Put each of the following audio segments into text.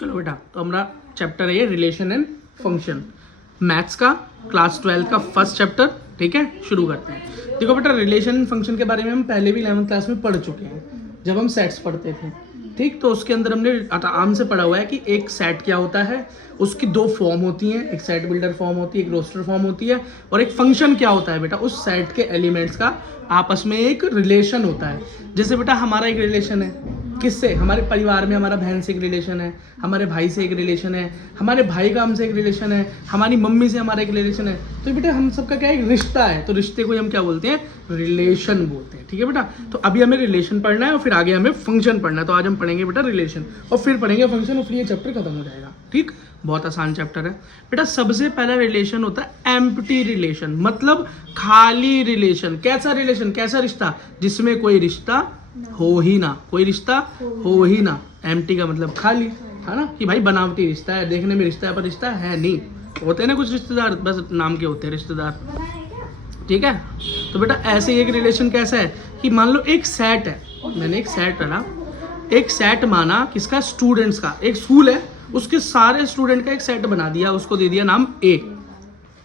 चलो बेटा, तो हमारा चैप्टर है ये रिलेशन एंड फंक्शन, मैथ्स का क्लास 12 का फर्स्ट चैप्टर। ठीक है, शुरू करते हैं। देखो बेटा, रिलेशन एंड फंक्शन के बारे में हम पहले भी 11th क्लास में पढ़ चुके हैं, जब हम सेट्स पढ़ते थे। ठीक, तो उसके अंदर हमने आराम से पढ़ा हुआ है कि एक सेट क्या होता है, उसकी दो फॉर्म होती हैं, एक सेट बिल्डर फॉर्म होती है, एक रोस्टर फॉर्म होती है, और एक फंक्शन क्या होता है बेटा, उस सेट के एलिमेंट्स का आपस में एक रिलेशन होता है। जैसे बेटा हमारा एक रिलेशन है किससे, हमारे परिवार में हमारा बहन से एक रिलेशन है, हमारे भाई से एक रिलेशन है, हमारे भाई का हमसे एक रिलेशन है, हमारी मम्मी से हमारा एक रिलेशन है। तो बेटा हम सबका क्या एक रिश्ता है, तो रिश्ते को हम क्या बोलते हैं, रिलेशन बोलते हैं। ठीक है बेटा, तो अभी हमें रिलेशन पढ़ना है और फिर आगे हमें फंक्शन पढ़ना है। तो आज हम पढ़ेंगे बेटा रिलेशन और फिर पढ़ेंगे फंक्शन और फिर ये चैप्टर खत्म हो जाएगा। ठीक, बहुत आसान चैप्टर है बेटा। सबसे पहला रिलेशन होता है एम्प्टी रिलेशन, मतलब खाली रिलेशन। कैसा रिलेशन, कैसा रिश्ता, जिसमें कोई रिश्ता हो ही ना, कोई रिश्ता हो ही ना। एम्प्टी का मतलब खाली, है ना, कि भाई बनावटी रिश्ता है, देखने में रिश्ता है पर रिश्ता है नहीं। होते हैं ना कुछ रिश्तेदार, बस नाम के होते हैं रिश्तेदार। ठीक है, तो बेटा ऐसे एक रिलेशन कैसा है कि मान लो एक सेट है, मैंने एक सेट पढ़ा, एक सेट माना किसका, स्टूडेंट्स का। एक स्कूल है, उसके सारे स्टूडेंट का एक सेट बना दिया, उसको दे दिया नाम ए।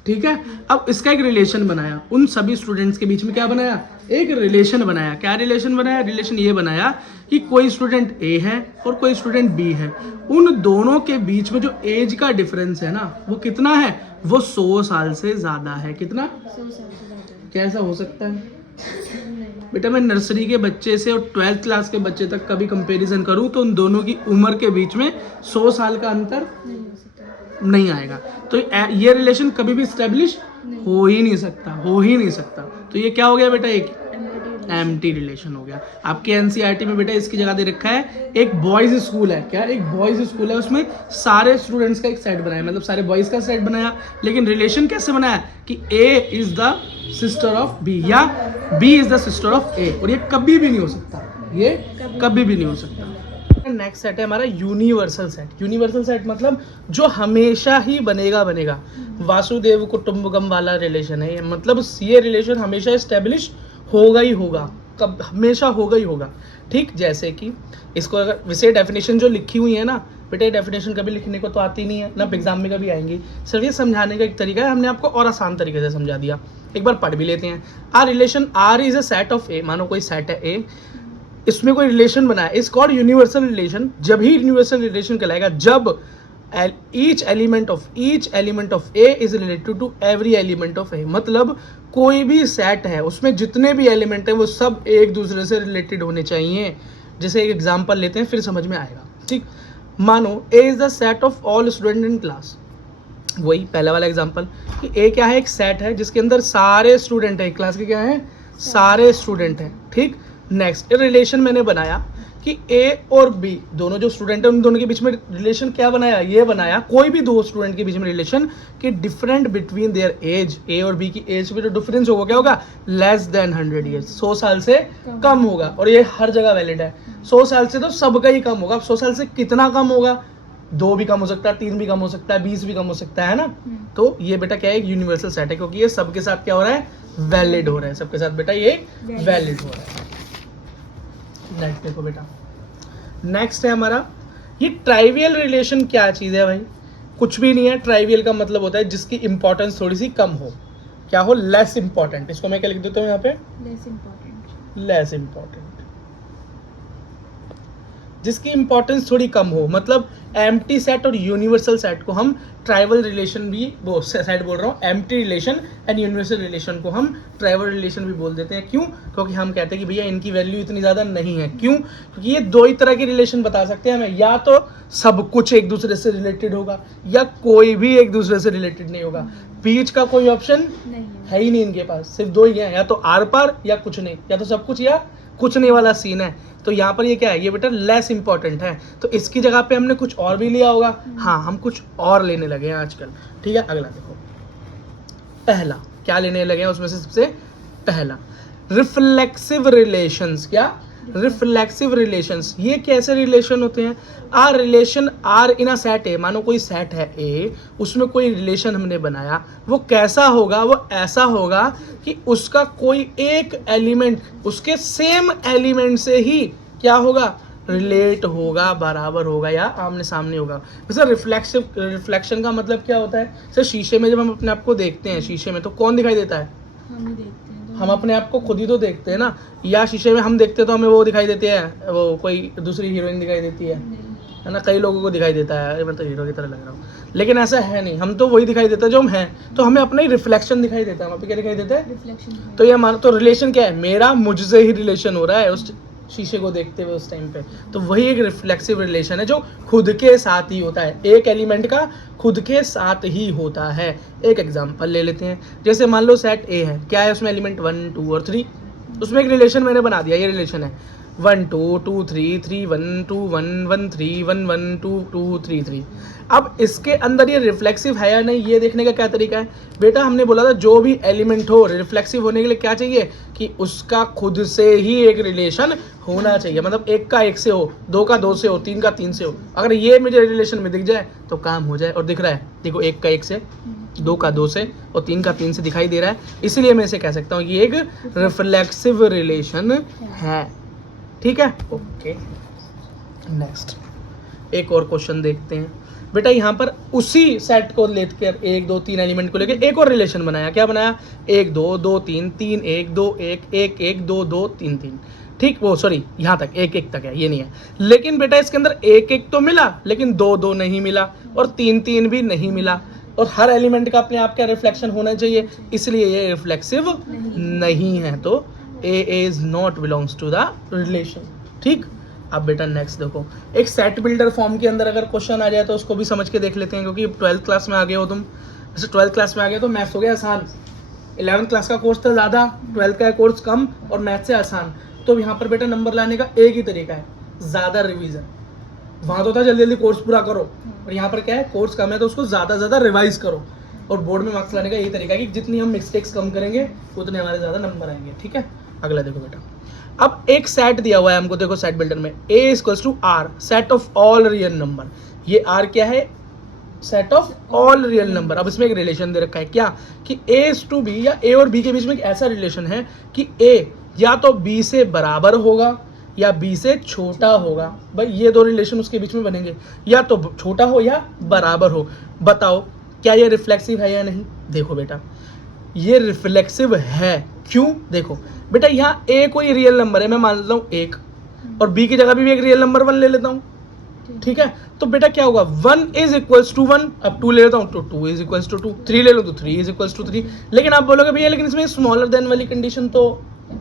ठीक है, अब इसका एक रिलेशन बनाया, उन सभी स्टूडेंट्स के बीच में क्या बनाया, एक रिलेशन बनाया। क्या रिलेशन बनाया, रिलेशन ये बनाया कि कोई स्टूडेंट ए है और कोई स्टूडेंट बी है, उन दोनों के बीच में जो एज का डिफरेंस है ना, वो कितना है, वो 100 साल से ज्यादा है। कितना, 100 साल से ज्यादा। कैसा हो सकता है बेटा, मैं नर्सरी के बच्चे से और 12th क्लास के बच्चे तक का भी कंपैरिजन करूं तो उन दोनों की उम्र के बीच में 100 साल का अंतर नहीं हो सकता। नहीं आएगा। तो ये रिलेशन कभी भी स्टेब्लिश हो ही नहीं सकता, हो ही नहीं सकता। तो ये क्या हो गया बेटा, एक एम्प्टी रिलेशन हो गया। आपके एनसीईआरटी में बेटा इसकी जगह दे रखा है एक बॉयज स्कूल है। क्या, एक बॉयज स्कूल है, उसमें सारे स्टूडेंट्स का एक सेट बनाया, मतलब सारे बॉयज का सेट बनाया, लेकिन रिलेशन कैसे बनाया कि A is the sister of B या B is the sister of A, और ये कभी भी नहीं हो सकता, ये कभी भी नहीं हो सकता। नेक्स्ट सेट है हमारा यूनिवर्सल सेट। यूनिवर्सल सेट मतलब जो हमेशा ही बनेगा बनेगा, वासुदेव कुटुंबकम वाला रिलेशन है ये, मतलब ये रिलेशन हमेशा एस्टेब्लिश होगा ही होगा, कब हमेशा होगा ही होगा। ठीक, जैसे कि इसको अगर वैसे डेफिनेशन जो लिखी हुई है ना बेटा, डेफिनेशन कभी लिखने को तो आती नहीं है ना, एग्जाम में कभी आएंगी, सिर्फ ये समझाने का एक तरीका है, हमने आपको और आसान तरीके से समझा दिया। एक बार पढ़ भी लेते हैं। R relation R is a set of A, मानो कोई सेट है ए, इसमें कोई रिलेशन बनाया, इज कॉल्ड यूनिवर्सल रिलेशन। जब ही यूनिवर्सल रिलेशन कहलाएगा जब each element of A is related to every element of A, मतलब कोई भी सेट है उसमें जितने भी एलिमेंट है वो सब एक दूसरे से रिलेटेड होने चाहिए। जैसे एक एग्जांपल लेते हैं, फिर समझ में आएगा। ठीक, मानो A is the set of all student in class, वही पहला वाला एग्जांपल कि ए क्या है, एक सेट है जिसके अंदर सारे स्टूडेंट है, क्लास के क्या है, सारे स्टूडेंट हैं। ठीक, नेक्स्ट रिलेशन मैंने बनाया कि ए और बी दोनों जो स्टूडेंट है उन दोनों के बीच में रिलेशन क्या बनाया, ये बनाया कोई भी दो स्टूडेंट के बीच में रिलेशन कि डिफरेंट बिटवीन देयर एज, ए और बी की एज में जो डिफरेंस होगा क्या होगा, लेस देन 100 ईयर्स, 100 साल से कम होगा। और ये हर जगह वैलिड है, 100 साल से तो सबका ही कम होगा। 100 साल से कितना कम होगा, 2 भी कम हो सकता है, 3 भी कम हो सकता है, 20 भी कम हो सकता है ना। तो ये बेटा क्या है, एक यूनिवर्सल सेट है, क्योंकि ये सबके साथ क्या हो रहा है, वैलिड हो रहा है, सबके साथ बेटा ये वैलिड हो रहा है। नेक्स्ट देखो बेटा, नेक्स्ट है हमारा ये ट्राइवियल रिलेशन। क्या चीज़ है भाई, कुछ भी नहीं है। ट्राइवियल का मतलब होता है जिसकी इंपॉर्टेंस थोड़ी सी कम हो, क्या हो, लेस इंपॉर्टेंट। इसको मैं क्या लिख देता हूँ यहाँ पे, लेस इंपॉर्टेंट, जिसकी इंपॉर्टेंस थोड़ी कम हो। मतलब एम्प्टी सेट और यूनिवर्सल सेट को हम ट्राइवल रिलेशन भी, वो सेट बोल रहा हूँ, empty relation and universal relation को हम ट्राइवल रिलेशन भी बोल देते हैं। क्यों, क्योंकि हम कहते हैं कि भैया इनकी वैल्यू इतनी ज़्यादा नहीं है। क्यों, क्योंकि ये दो ही तरह की रिलेशन बता सकते हैं हमें, या तो सब कुछ एक दूसरे से रिलेटेड होगा या कोई भी एक दूसरे से रिलेटेड नहीं होगा। बीच का कोई ऑप्शन है ही नहीं इनके पास, सिर्फ दो ही हैं, या तो आर पार या कुछ नहीं, या तो सब कुछ या कुछ नहीं वाला सीन है। तो यहाँ पर ये क्या है, ये बेटा लेस इंपॉर्टेंट है, तो इसकी जगह पे हमने कुछ और भी लिया होगा। हाँ, हम कुछ और लेने लगे हैं आजकल। ठीक है, अगला देखो, पहला क्या लेने लगे हैं, उसमें से सबसे पहला रिफ्लेक्सिव रिलेशंस। क्या, रिफ्लेक्सिव रिलेशंस, ये कैसे रिलेशन होते हैं, R relation R in a set A, मानो कोई सेट है ए, उसमें कोई रिलेशन हमने बनाया, वो कैसा होगा, वो ऐसा होगा कि उसका कोई एक एलिमेंट उसके सेम एलिमेंट से ही क्या होगा, रिलेट होगा, बराबर होगा या आमने सामने होगा। वैसे रिफ्लेक्शन का मतलब क्या होता है? सर शीशे में जब हम अपने आप को देखते हैं शीशे में, तो कौन दिखाई देता है? हम ही देखते हैं तो हम अपने आप को खुद ही तो देखते हैं ना। या शीशे में हम देखते हैं तो हमें वो दिखाई देती है, वो कोई दूसरी हीरोइन दिखाई देती है ना। कई लोगों को दिखाई देता है, अरे मैं तो हीरो की तरह लग रहा हूँ, लेकिन ऐसा है नहीं। हम तो वही दिखाई देता है जो हम हैं, तो हमें अपना ही रिफ्लेक्शन दिखाई देता है। वहाँ पे क्या दिखाई देता है? रिफ्लेक्शन। तो ये मान, तो रिलेशन क्या है? मेरा मुझसे ही रिलेशन हो रहा है उस शीशे को देखते हुए उस टाइम पे। तो वही एक रिफ्लेक्सिव रिलेशन है जो खुद के साथ ही होता है, एक एलिमेंट का खुद के साथ ही होता है। एक एग्जांपल ले लेते हैं, जैसे मान लो सेट ए है, क्या है उसमें? एलिमेंट 1 2 और 3। उसमें एक रिलेशन मैंने बना दिया, ये रिलेशन है 1 2 2 3 3 1 2 1 1 3 1 1 2 2 3 3। अब इसके अंदर ये रिफ्लेक्सिव है या नहीं, ये देखने का क्या तरीका है? बेटा हमने बोला था जो भी एलिमेंट हो रिफ्लेक्सिव होने के लिए क्या चाहिए कि उसका खुद से ही एक रिलेशन होना चाहिए। मतलब एक का एक से हो, दो का दो से हो, तीन का तीन से हो। अगर ये मुझे रिलेशन में दिख जाए तो काम हो जाए। और दिख रहा है, देखो एक का एक से, दो का दो से और तीन का तीन से दिखाई दे रहा है, इसलिए मैं इसे कह सकता हूँ ये एक रिफ्लेक्सिव रिलेशन है। ठीक है, ओके। नेक्स्ट एक और क्वेश्चन देखते हैं। बेटा यहाँ पर उसी सेट को लेकर 1 2 3 एलिमेंट को लेकर एक और रिलेशन बनाया। क्या बनाया? 1 2 2 3 3 1 2 1 1 1 2 2 3 3। ठीक, वो सॉरी यहाँ तक 1 1 तक है, ये नहीं है। लेकिन बेटा इसके अंदर 1 1 तो मिला, लेकिन 2 2 नहीं मिला और 3 3 भी नहीं मिला। और हर एलिमेंट का अपने आप क्या रिफ्लेक्शन होना चाहिए, इसलिए ये रिफ्लेक्सिव नहीं है। तो A is not belongs to the relation. ठीक, अब बेटा नेक्स्ट देखो, एक सेट बिल्डर फॉर्म के अंदर अगर क्वेश्चन आ जाए तो उसको भी समझ के देख लेते हैं, क्योंकि 12th क्लास में आ गए हो तुम। जैसे 12th क्लास में आ गए तो मैथ्स हो गया आसान, 11th क्लास का कोर्स था ज़्यादा, 12th का कोर्स कम और मैथ्स से आसान। तो यहाँ पर बेटा नंबर लाने का एक ही तरीका है, ज़्यादा रिविजन। वहाँ तो था जल्दी जल्दी कोर्स पूरा करो, और यहाँ पर क्या है, कोर्स कम है तो उसको ज़्यादा ज़्यादा रिवाइज करो। और बोर्ड में मार्क्स लाने का यही तरीका है कि जितनी हम मिस्टेक्स कम करेंगे उतने हमारे ज़्यादा नंबर आएंगे। ठीक है, अगला देखो बेटा, अब एक सेट दिया हुआ है हमको, देखो सेट बिल्डर में A equals to R, set of all real number. ये R क्या है? Set of all real number. अब इसमें एक रिलेशन दे रखा है, क्या कि A इज टू B, या A और B के बीच में एक ऐसा रिलेशन है कि A या तो B से बराबर होगा या B से छोटा होगा। भाई ये दो रिलेशन उसके बीच में बनेंगे, या तो छोटा हो या बराबर हो। बताओ क्या ये रिफ्लेक्सिव है या नहीं? देखो बेटा ये रिफ्लेक्सिव है। क्यों? देखो बेटा यहाँ A कोई रियल नंबर है, मैं मान लेता हूँ 1, और B की जगह भी एक रियल नंबर 1 ले लेता हूँ। ठीक है, तो बेटा क्या होगा, 1 इज इक्वल्स टू 1, अब 2 ले लेता हूँ तो 2 इज इक्वल्स टू 2, 3 ले लो तो 3 इज इक्वल्स टू 3। लेकिन आप बोलोगे भैया लेकिन इसमें स्मॉलर देन वाली कंडीशन तो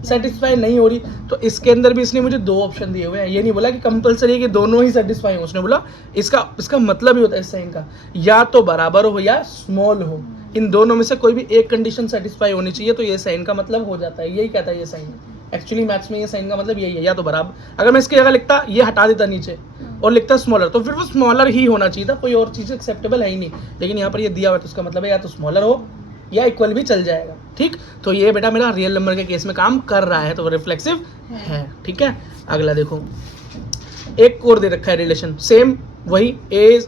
सेटिस्फाई नहीं हो रही, तो इसके अंदर भी इसने मुझे दो ऑप्शन दिए हुए हैं। ये नहीं बोला कि कंपलसरी है कि दोनों ही सेटिस्फाई हो, उसने बोला इसका मतलब ही होता है इस साइन का, या तो बराबर हो या स्मॉल हो, इन दोनों में से कोई भी एक कंडीशन सेटिस्फाई होनी चाहिए, तो ये साइन का मतलब हो जाता है। यही कहता है ये साइन, एक्चुअली मैथ्स में ये साइन का मतलब यही है, या तो बराबर। अगर मैं इसकी जगह लिखता ये हटा देता नीचे और लिखता स्मॉलर, तो फिर वो स्मॉलर ही होना चाहिए था, कोई और चीज़ एक्सेप्टेबल है ही नहीं। लेकिन यहाँ पर ये दिया हुआ है तो उसका मतलब है या तो स्मॉलर हो या इक्वल भी चल जाएगा। ठीक, तो ये बेटा मेरा रियल नंबर के केस में काम कर रहा है, तो वो रिफ्लेक्सिव है। ठीक है, अगला देखो, एक और दे रखा है रिलेशन, सेम वही ए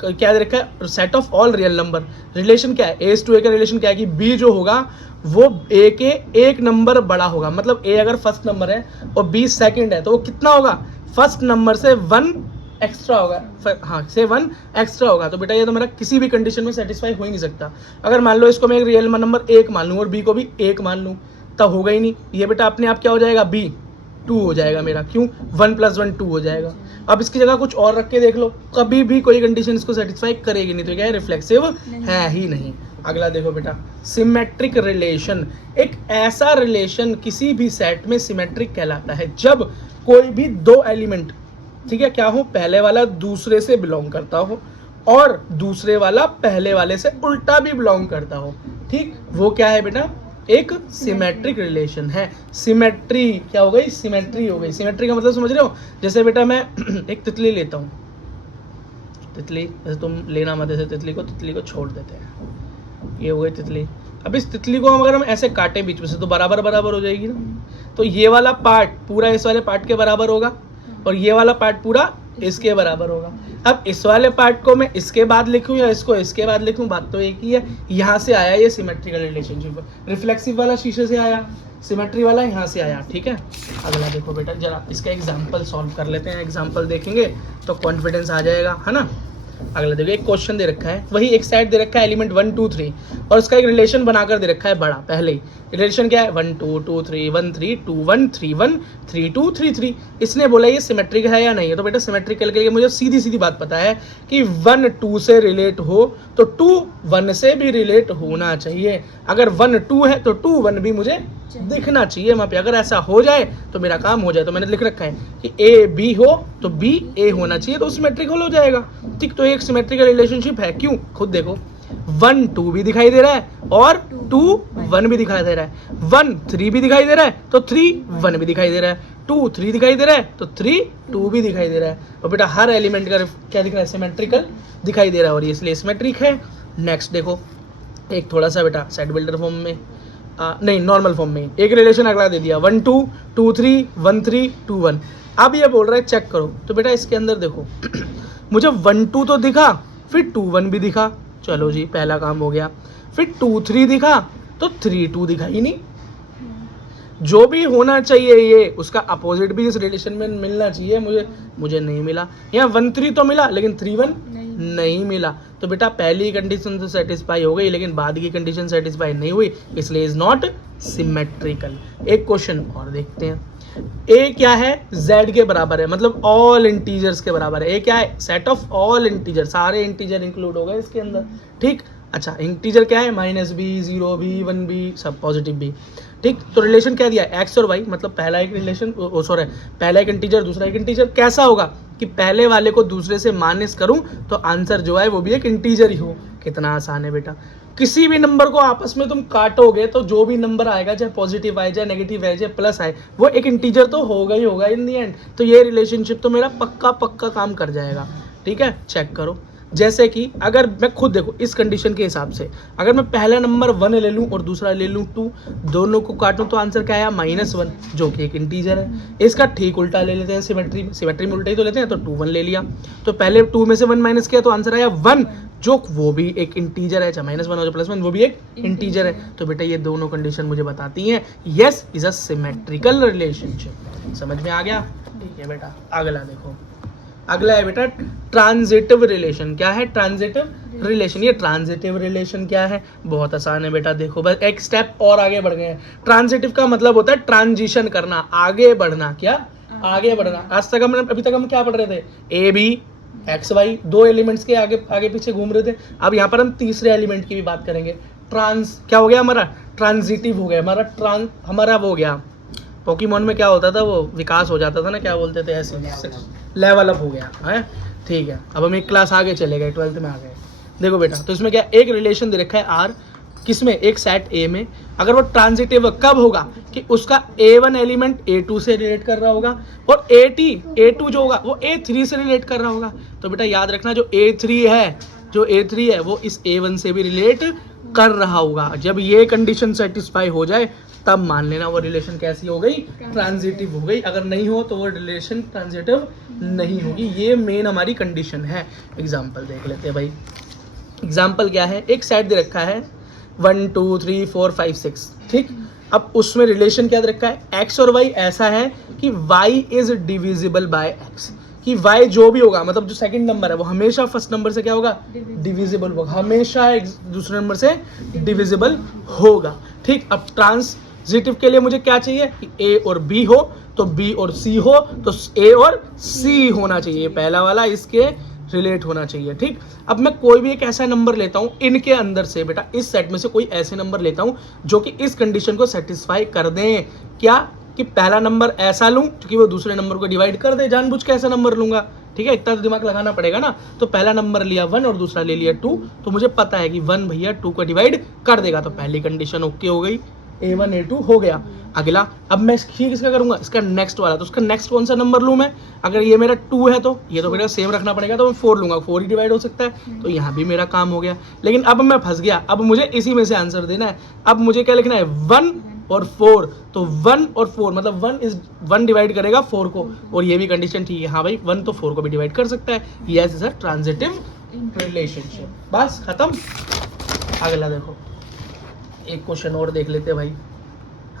क्या दे रखा है, set of all real number. Relation क्या है, ए टू ए का रिलेशन क्या है कि बी जो होगा वो ए के एक नंबर बड़ा होगा। मतलब ए अगर फर्स्ट नंबर है और बी सेकंड है तो वो कितना होगा, फर्स्ट नंबर से 1 एक्स्ट्रा होगा, हाँ से 1 एक्स्ट्रा होगा। तो बेटा ये तो मेरा किसी भी कंडीशन में सेटिस्फाई हो ही नहीं सकता। अगर मान लो इसको मैं एक रियल नंबर 1 मान लूँ और बी को भी 1 मान लूँ, तब होगा ही नहीं। ये बेटा अपने आप क्या हो जाएगा, बी 2 हो जाएगा मेरा, क्यों, 1 + 1 2 हो जाएगा। अब इसकी जगह कुछ और रख के देख लो, कभी भी कोई कंडीशन इसको सेटिस्फाई करेगी नहीं, तो क्या है, रिफ्लेक्सिव है ही नहीं। अगला देखो बेटा, सिमेट्रिक रिलेशन। एक ऐसा रिलेशन किसी भी सेट में सिमेट्रिक कहलाता है जब कोई भी दो एलिमेंट, ठीक है, क्या हो, पहले वाला दूसरे से बिलोंग करता हो और दूसरे वाला पहले वाले से उल्टा भी बिलोंग करता हो। ठीक, वो क्या है बेटा, एक सिमेट्रिक रिलेशन है। सिमेट्री क्या हो गई, सिमेट्री हो गई। सिमेट्री का मतलब समझ रहे हो, जैसे बेटा मैं एक तितली लेता हूँ, तितली, जैसे तुम लेना मत ऐसे तितली को छोड़ देते हैं, ये हो गई तितली। अब इस तितली को अगर हम ऐसे काटें बीच में से तो बराबर बराबर हो जाएगी ना। तो ये वाला पार्ट पूरा इस वाले पार्ट के बराबर होगा और ये वाला पार्ट पूरा इसके बराबर होगा। अब इस वाले पार्ट को मैं इसके बाद लिखूं या इसको इसके बाद लिखूं, बात तो एक ही है। यहाँ से आया ये सिमेट्रिकल रिलेशनशिप, रिफ्लेक्सिव वाला शीशे से आया, सिमेट्री वाला यहाँ से आया, ठीक है। अगला देखो बेटा, जरा इसका एग्जाम्पल सॉल्व कर लेते हैं। एग्जाम्पल देखेंगे तो कॉन्फिडेंस आ जाएगा, है ना। अगला देखो, एक क्वेश्चन दे रखा है, वही एक साइड दे रखा है एलिमेंट 1 2 3 और उसका एक रिलेशन बनाकर दे रखा है बड़ा। पहले ही रिलेशन क्या है, 1 2 2 3 1 3 2 1 3 1 3 2 3 3। इसने बोला ये सिमेट्रिक है या नहीं है, तो बेटा सिमेट्रिकल के लिए मुझे सीधी सीधी बात पता है कि 1 2 से रिलेट हो तो 2 1 से भी रिलेट होना चाहिए। अगर 1 2 है तो 2 1 भी मुझे दिखना चाहिए वहाँ पे। अगर ऐसा हो जाए तो मेरा काम हो जाए। तो मैंने लिख रखा है कि ए बी हो तो बी ए होना चाहिए, तो सिमेट्रिकल हो जाएगा, ठीक। तो एक सिमेट्रिकल रिलेशनशिप है, क्यों, खुद देखो 1 2 भी दिखाई दे रहा है और 2 1 भी दिखाई दे रहा है, 1 3 भी दिखाई दे रहा है तो 3 1 भी दिखाई दे रहा है, 2 3 दिखाई दे रहा है तो 3 2 भी दिखाई दे रहा है। और बेटा हर एलिमेंट का क्या दिख रहा है, सिमेट्रिकल दिखाई दे रहा है और इसलिए सिमेट्रिक है। नेक्स्ट देखो, एक थोड़ा सा बेटा सेट बिल्डर फॉर्म में नहीं नॉर्मल फॉर्म में एक रिलेशन अगला दे दिया 1 2 2 3 1 3 2 1। अब ये बोल रहा है चेक करो, तो बेटा इसके अंदर देखो मुझे 1 2 तो दिखा, फिर 2 1 भी दिखा, चलो जी पहला काम हो गया। फिर 2 3 दिखा तो 3 2 दिखा ही नहीं। जो भी होना चाहिए ये उसका अपोजिट भी इस रिलेशन में मिलना चाहिए, मुझे नहीं मिला। यहाँ 1 3 तो मिला लेकिन 3 1 नहीं मिला। तो बेटा पहली कंडीशन तो सेटिस्फाई हो गई लेकिन बाद की कंडीशन सेटिस्फाई नहीं हुई, इसलिए इज नॉट सिमेट्रिकल। एक क्वेश्चन और देखते हैं। ए क्या है, z के बराबर है, मतलब ऑल इंटीजर्स के बराबर है। ए क्या है, सेट ऑफ ऑल इंटीजर, सारे इंटीजर इंक्लूड हो गए इसके अंदर, ठीक। अच्छा इंटीजर क्या है, -b 0b 1b सब पॉजिटिव भी, ठीक। तो रिलेशन क्या दिया, एक्स और वाई, मतलब पहला एक रिलेशन सॉरी पहला एक इंटीजर दूसरा एक इंटीजर। कैसा होगा कि पहले वाले को दूसरे से माइनस करूं तो आंसर जो है वो भी एक इंटीजर ही हो। कितना आसान है बेटा। किसी भी नंबर को आपस में तुम काटोगे तो जो भी नंबर आएगा, चाहे पॉजिटिव आए चाहे नेगेटिव आए चाहे प्लस आए, वो एक इंटीजर तो होगा ही होगा इन दी एंड। तो ये रिलेशनशिप तो मेरा पक्का काम कर जाएगा, ठीक है। चेक करो, जैसे कि अगर मैं खुद देखो इस कंडीशन के हिसाब से अगर मैं पहला नंबर 1 ले लूं और दूसरा ले लूं 2, दोनों को काटूं तो आंसर क्या आया, -1, जो कि एक इंटीजर है। इसका ठीक उल्टा ले लेते हैं, सिमेट्री में उल्टा ही तो लेते हैं, तो 2 1 ले लिया। तो पहले 2 में से 1 माइनस किया तो आंसर आया 1, जो वो भी एक इंटीजर है, चाहे -1 हो चाहे +1 वो भी एक इंटीजर है। तो बेटा ये दोनों कंडीशन मुझे बताती हैं yes is a symmetrical relationship. समझ में आ गया, ठीक है बेटा। अगला देखो, अगला है बेटा ट्रांजिटिव रिलेशन। क्या है, ट्रांजिटिव रिलेशन। ये ट्रांजिटिव रिलेशन क्या है, बहुत आसान है बेटा। देखो बस एक स्टेप और आगे बढ़ गए हैं। ट्रांजिटिव का मतलब होता है ट्रांजिशन करना, आगे बढ़ना। क्या, आगे बढ़ना। आज तक अभी तक हम क्या पढ़ रहे थे, A B X Y, 2 elements के आगे पीछे घूम रहे थे। अब यहाँ पर हम तीसरे एलिमेंट की भी बात करेंगे। क्या हो गया हमारा, ट्रांजिटिव हो गया हमारा वो हो गया। पोकेमॉन में क्या होता था, वो विकास हो जाता था ना, क्या बोलते थे, ऐसे लेवल अप हो गया है, ठीक है। अब हम एक क्लास आगे चले गए, 12th में आ गए। देखो बेटा, तो इसमें क्या एक रिलेशन दे रखा है आर, किसमें, एक सेट ए में। अगर वो ट्रांजिटिव कब होगा कि उसका A1 एलिमेंट A2 से रिलेट कर रहा होगा और A2 जो होगा वो A3 से रिलेट कर रहा होगा। तो बेटा याद रखना जो A3 है वो इस A1 से भी रिलेट कर रहा होगा। जब ये कंडीशन सेटिस्फाई हो जाए तब मान लेना वो रिलेशन कैसी हो गई, ट्रांजिटिव हो गई। अगर नहीं हो तो वो रिलेशन ट्रांजिटिव नहीं होगी। ये मेन हमारी कंडीशन है। एग्जाम्पल देख लेते हैं भाई। एग्जाम्पल क्या है, एक सेट दे रखा है 1 2 3 4 5 6, ठीक। अब उसमें रिलेशन क्या दे रखा है, एक्स और वाई ऐसा है कि Y is divisible by X, कि वाई जो भी होगा, मतलब जो सेकंड नंबर है वो हमेशा फर्स्ट नंबर से क्या होगा, डिविजिबल होगा, हमेशा एक दूसरे नंबर से डिविजिबल होगा, ठीक। अब ट्रांजिटिव के लिए मुझे क्या चाहिए कि ए और बी हो, तो बी और सी हो, तो ए और सी होना चाहिए, पहला वाला इसके रिलेट होना चाहिए, ठीक। अब मैं कोई भी एक ऐसा नंबर लेता हूं इनके अंदर से, बेटा इस सेट में से कोई ऐसे नंबर लेता हूं जो कि इस कंडीशन को सेटिस्फाई कर दें। क्या, कि पहला नंबर ऐसा लूं क्योंकि वो दूसरे नंबर को डिवाइड कर दे, जानबूझ के ऐसा नंबर लूंगा, ठीक है। इतना तो दिमाग लगाना पड़ेगा ना। तो पहला नंबर लिया 1 और दूसरा ले लिया 2, तो मुझे पता है कि 1 भैया 2 को डिवाइड कर देगा, तो पहली कंडीशन ओके हो गई, A1 A2 हो गया। अगला, अब मैं किसका करूंगा, इसका नेक्स्ट वाला। तो उसका नेक्स्ट कौन सा नंबर लूं मैं, अगर ये मेरा 2 है तो ये तो मेरा सेम रखना पड़ेगा, तो मैं 4 लूंगा, 4 ही डिवाइड हो सकता है, तो यहाँ भी मेरा काम हो गया। लेकिन अब मैं फंस गया, अब मुझे इसी में से आंसर देना है। अब मुझे क्या लिखना है, 1 और 4, तो 1 और 4 मतलब 1 डिवाइड करेगा 4 को, और ये भी कंडीशन ठीक है, हाँ भाई 1 तो 4 को भी डिवाइड कर सकता है, yes is a transitive relationship. बस खत्म। अगला देखो, एक क्वेश्चन और देख लेते हैं भाई,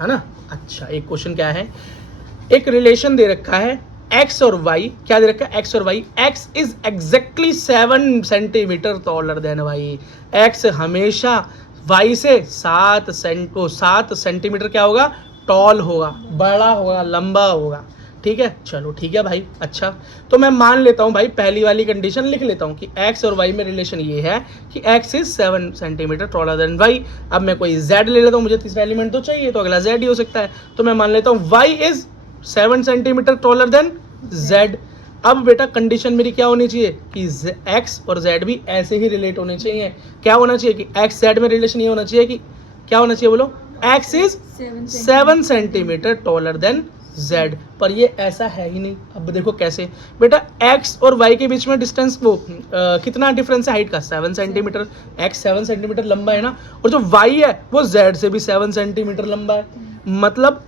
है ना। अच्छा, एक क्वेश्चन क्या है, एक रिलेशन दे रखा है x और y, क्या दे रखा है x और y, x is exactly 7 centimetre taller than y, x हमेशा y से 7 सेंटीमीटर क्या होगा, टॉल होगा, बड़ा होगा, लंबा होगा, ठीक है। चलो ठीक है भाई। अच्छा, तो मैं मान लेता हूँ भाई, पहली वाली कंडीशन लिख लेता हूँ कि x और y में रिलेशन ये है कि x is 7 centimetre taller than y। अब मैं कोई z ले लेता हूँ, मुझे तीसरा एलिमेंट तो चाहिए, तो अगला z ही हो सकता है, तो मैं मान लेता हूँ y is 7 centimetre taller than z। अब बेटा कंडीशन मेरी क्या होनी चाहिए कि x और z भी ऐसे ही रिलेट होने चाहिए। क्या होना चाहिए कि x z में रिलेशन ये होना चाहिए कि क्या होना चाहिए, बोलो, x is 7 centimetre taller than z, पर ये ऐसा है ही नहीं। अब देखो कैसे, बेटा x और y के बीच में डिस्टेंस वो कितना डिफरेंस है हाइट का, 7 सेंटीमीटर। x 7 सेंटीमीटर लंबा है ना, और जो y है वो z से भी 7 सेंटीमीटर लंबा है, मतलब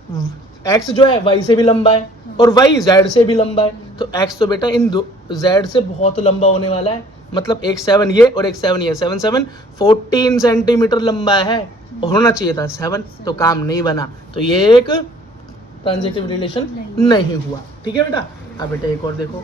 x जो है y से भी लंबा है और y z से भी लंबा है, तो x तो बेटा इन दो z से बहुत लंबा होने वाला है, मतलब एक 7 ये और एक 7 ये, 7 7 14 सेंटीमीटर लंबा है, और होना चाहिए था 7, तो काम नहीं बना, तो ये एक ट्रांजिटिव रिलेशन नहीं हुआ, ठीक है बेटा। अब बेटा एक और देखो,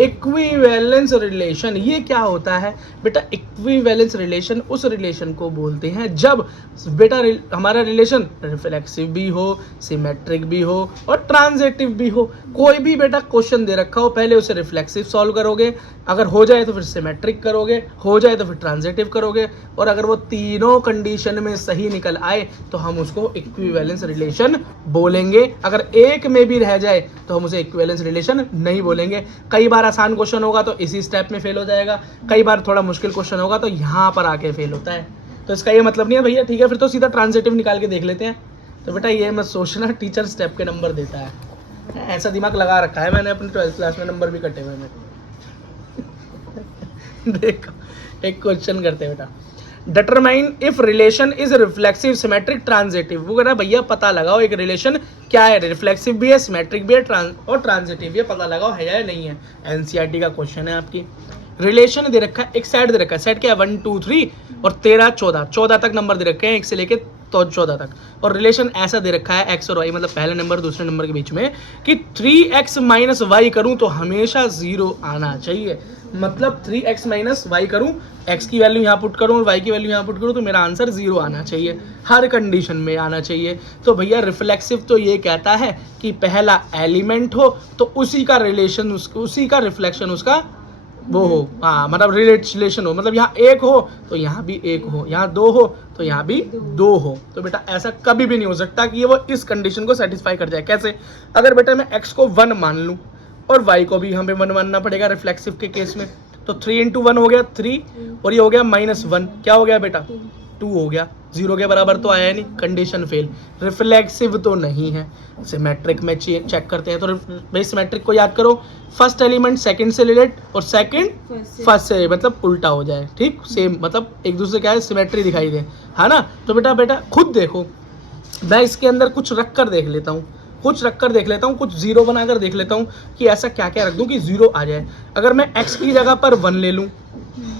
इक्विवेलेंस रिलेशन, ये क्या होता है बेटा, इक्विवेलेंस रिलेशन उस रिलेशन को बोलते हैं जब बेटा हमारा रिलेशन रिफ्लेक्सिव भी हो, सिमेट्रिक भी हो और ट्रांजिटिव भी हो। कोई भी बेटा क्वेश्चन दे रखा हो, पहले उसे रिफ्लेक्सिव सॉल्व करोगे, अगर हो जाए तो फिर सिमेट्रिक करोगे, हो जाए तो फिर ट्रांजिटिव करोगे, और अगर वो तीनों कंडीशन में सही निकल आए तो हम उसको इक्विवेलेंस रिलेशन बोलेंगे। अगर एक में भी रह जाए तो हम उसे इक्विवेलेंस रिलेशन नहीं बोलेंगे। कई बार आसान क्वेश्चन होगा तो इसी स्टेप में फेल हो जाएगा, कई बार थोड़ा मुश्किल क्वेश्चन होगा तो यहाँ पर आके फेल होता है, तो इसका ये मतलब नहीं है भैया, ठीक है, फिर तो सीधा ट्रांजिटिव निकाल के देख लेते हैं। तो बेटा ये मत सोचना टीचर स्टेप के नंबर देता है, ऐसा दिमाग लगा रखा है मैंने, अपनी 12th क्लास में नंबर भी कटे हुए हैं। देखो एक क्वेश्चन करते हैं बेटा, determine if relation is reflexive symmetric transitive. वो कह रहा है भैया पता लगाओ एक रिलेशन क्या है, रिफ्लेक्सिव भी है, सिमेट्रिक भी है और ट्रांजिटिव, ये पता लगाओ है या नहीं है। एनसीईआरटी का क्वेश्चन है आपकी। रिलेशन दे रखा है, एक सेट दे रखा है, सेट क्या है 1 2 3 और 13 14 तक नंबर दे रखे हैं, 1 से लेके तो 14 तक, और रिलेशन ऐसा दे रखा है x और y मतलब पहले नंबर दूसरे नंबर के बीच में कि 3x माइनस वाई करूं तो हमेशा 0 आना चाहिए। मतलब 3x माइनस वाई करूं, x की वैल्यू यहाँ पुट करूं और y की वैल्यू यहाँ पुट करूं तो मेरा आंसर 0 आना चाहिए, हर कंडीशन में आना चाहिए। तो भैया रिफ्लेक्सिव तो ये कहता है कि पहला एलिमेंट हो तो उसी का रिलेशन उसी का रिफ्लेक्शन उसका वो हो, हाँ मतलब रिलेशन हो, मतलब यहाँ 1 हो तो यहाँ भी 1 हो, यहाँ 2 हो तो यहाँ भी 2 हो। तो बेटा ऐसा कभी भी नहीं हो सकता कि ये वो इस कंडीशन को सेटिस्फाई कर जाए। कैसे, अगर बेटा मैं x को 1 मान लूँ और y को भी हमें 1 मानना पड़ेगा रिफ्लेक्सिव के केस में, तो 3 × 1 हो गया 3 और ये हो गया -1, क्या हो गया बेटा 2 हो गया, 0 के बराबर तो आया नहीं, कंडीशन फेल। रिफ्लेक्सिव तो नहीं है। सिमेट्रिक में चेक करते हैं, तो भाई सिमेट्रिक को याद करो, फर्स्ट एलिमेंट सेकंड से रिलेट और सेकंड फर्स्ट से, मतलब उल्टा हो जाए, ठीक, सेम, मतलब एक दूसरे क्या है सिमेट्री दिखाई दे, है ना। तो बेटा खुद देखो, मैं इसके अंदर कुछ रख कर देख लेता हूँ, कुछ 0 बनाकर देख लेता हूँ कि ऐसा क्या क्या रख दूँ कि 0 आ जाए। अगर मैं x की जगह पर 1 ले लूँ,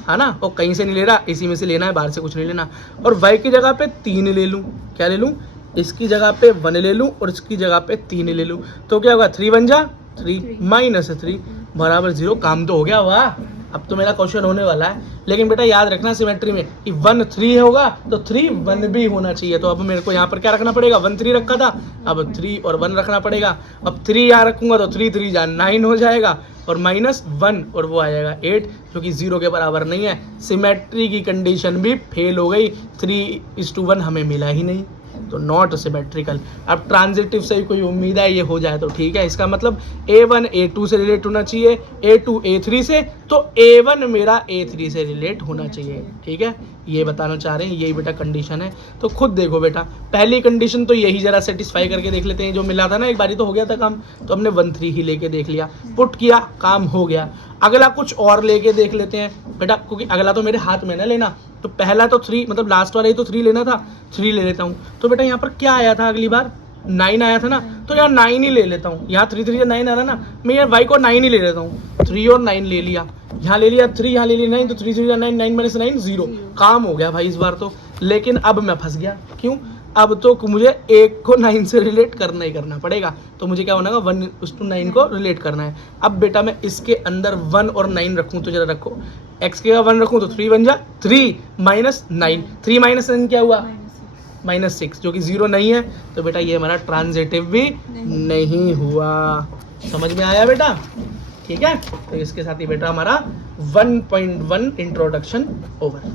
है ना, और कहीं से नहीं ले रहा, इसी में से लेना है, बाहर से कुछ नहीं लेना, और y की जगह पे 3 ले लूँ, क्या ले लूँ, इसकी जगह पे 1 ले लूँ और इसकी जगह पे 3 ले लूँ, तो क्या होगा 3 × 1 = 3 -3 बराबर 0, काम तो हो गया। वाह, अब तो मेरा क्वेश्चन होने वाला है। लेकिन बेटा याद रखना सिमेट्री में कि 1 3 होगा तो 3 1 भी होना चाहिए। तो अब मेरे को यहाँ पर क्या रखना पड़ेगा, 1 3 रखा था, अब 3 और 1 रखना पड़ेगा। अब 3 यहाँ रखूंगा तो 3 3 जा 9 हो जाएगा और -1 और वो आ जाएगा 8, जो कि 0 के बराबर नहीं है। सिमेट्री की कंडीशन भी फेल हो गई, 3:1 हमें मिला ही नहीं, तो नॉट सिमेट्रिकल। अब ट्रांजिटिव से ही कोई उम्मीद है ये हो जाए तो ठीक है, इसका मतलब A1 A2 से रिलेट होना चाहिए, A2 A3 से, तो A1 मेरा A3 से रिलेट होना चाहिए, ठीक है, ये बताना चाह रहे हैं, यही बेटा कंडीशन है। तो खुद देखो बेटा, पहली कंडीशन तो यही जरा सेटिस्फाई करके देख लेते हैं, जो मिला था ना एक बारी तो हो गया था काम, तो हमने 1 3 ही लेके देख लिया, पुट किया, काम हो गया। अगला कुछ और लेके देख लेते हैं बेटा, क्योंकि अगला तो मेरे हाथ में ना लेना, तो पहला तो 3 मतलब लास्ट वाला ही तो 3 लेना था, 3 ले लेता हूँ। तो बेटा यहाँ पर क्या आया था अगली बार, 9 आया था ना, तो यार 9 ही ले लेता हूँ। यहाँ 3 3 9 आ रहा ना, मैं यार y को 9 ही ले लेता हूँ। 3 और 9 ले लिया, यहाँ ले लिया 3, यहाँ ले लिया 9, तो 3 3 9 9 माइनस 9 0, काम हो गया भाई इस बार तो। लेकिन अब मैं फंस गया, क्यों? अब तो मुझे 1 को 9 से रिलेट करना ही करना पड़ेगा, तो मुझे क्या होना है 1:9 को रिलेट करना है। अब बेटा मैं इसके अंदर 1 और 9 रखूँ, तो जरा रखो, x के 1 रखूँ तो 3 बन जा, 3 माइनस 9, 3 माइनस 9 क्या हुआ, -6, जो कि 0 नहीं है, तो बेटा ये हमारा ट्रांजिटिव भी नहीं हुआ। समझ में आया बेटा? ठीक है, तो इसके साथ ही बेटा हमारा 1.1 इंट्रोडक्शन ओवर।